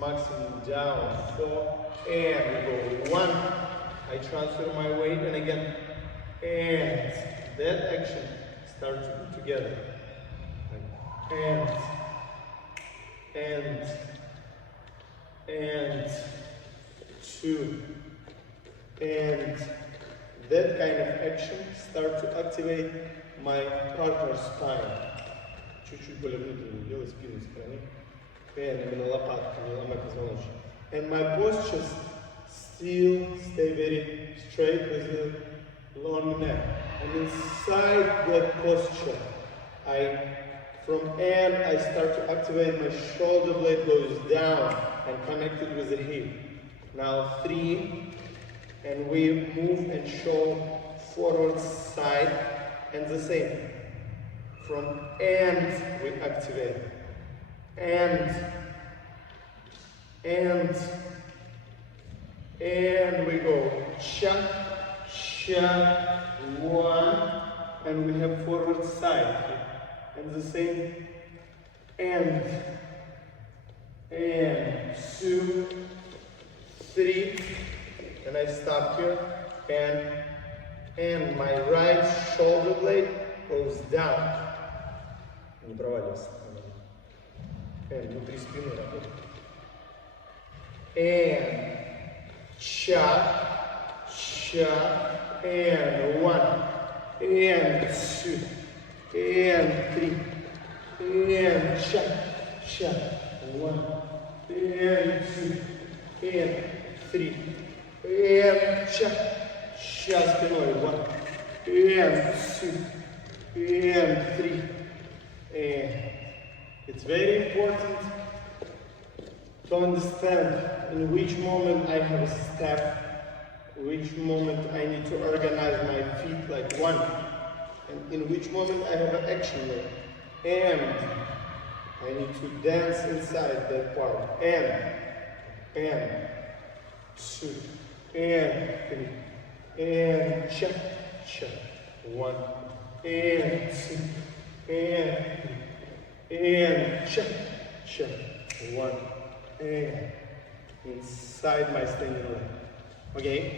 maximum down, 4, and we go 1, I transfer my weight, and again, and that action start to be together, and 2, and that kind of action start to activate my partner's spine. Чуть-чуть более внутренне делай спину склони. And именно лопатки, не ломай позвоночник. And my postures still stay very straight with a long neck. And inside that posture, I start to activate my shoulder blade goes down and connected with the hip. Now 3, and we move and show forward side, and the same. From and we activate. And we go cha, cha, 1, and we have forward side, and the same, and 2, 3, and I stop here, and my right shoulder blade goes down. Не проваливайся. Внутри спины работает. And cha, cha, and 1, and 2, and 3, and cha, cha, 1, and 2, and 3, and cha, cha спиной, 1, and 2, and 3, and it's very important to understand in which moment I have a step, which moment I need to organize my feet like 1, and in which moment I have an action leg, and I need to dance inside that part, and 2, and 3, and cha, cha, 1, and 2, and 3, and cha, cha, 1, and inside my standing leg. Okay?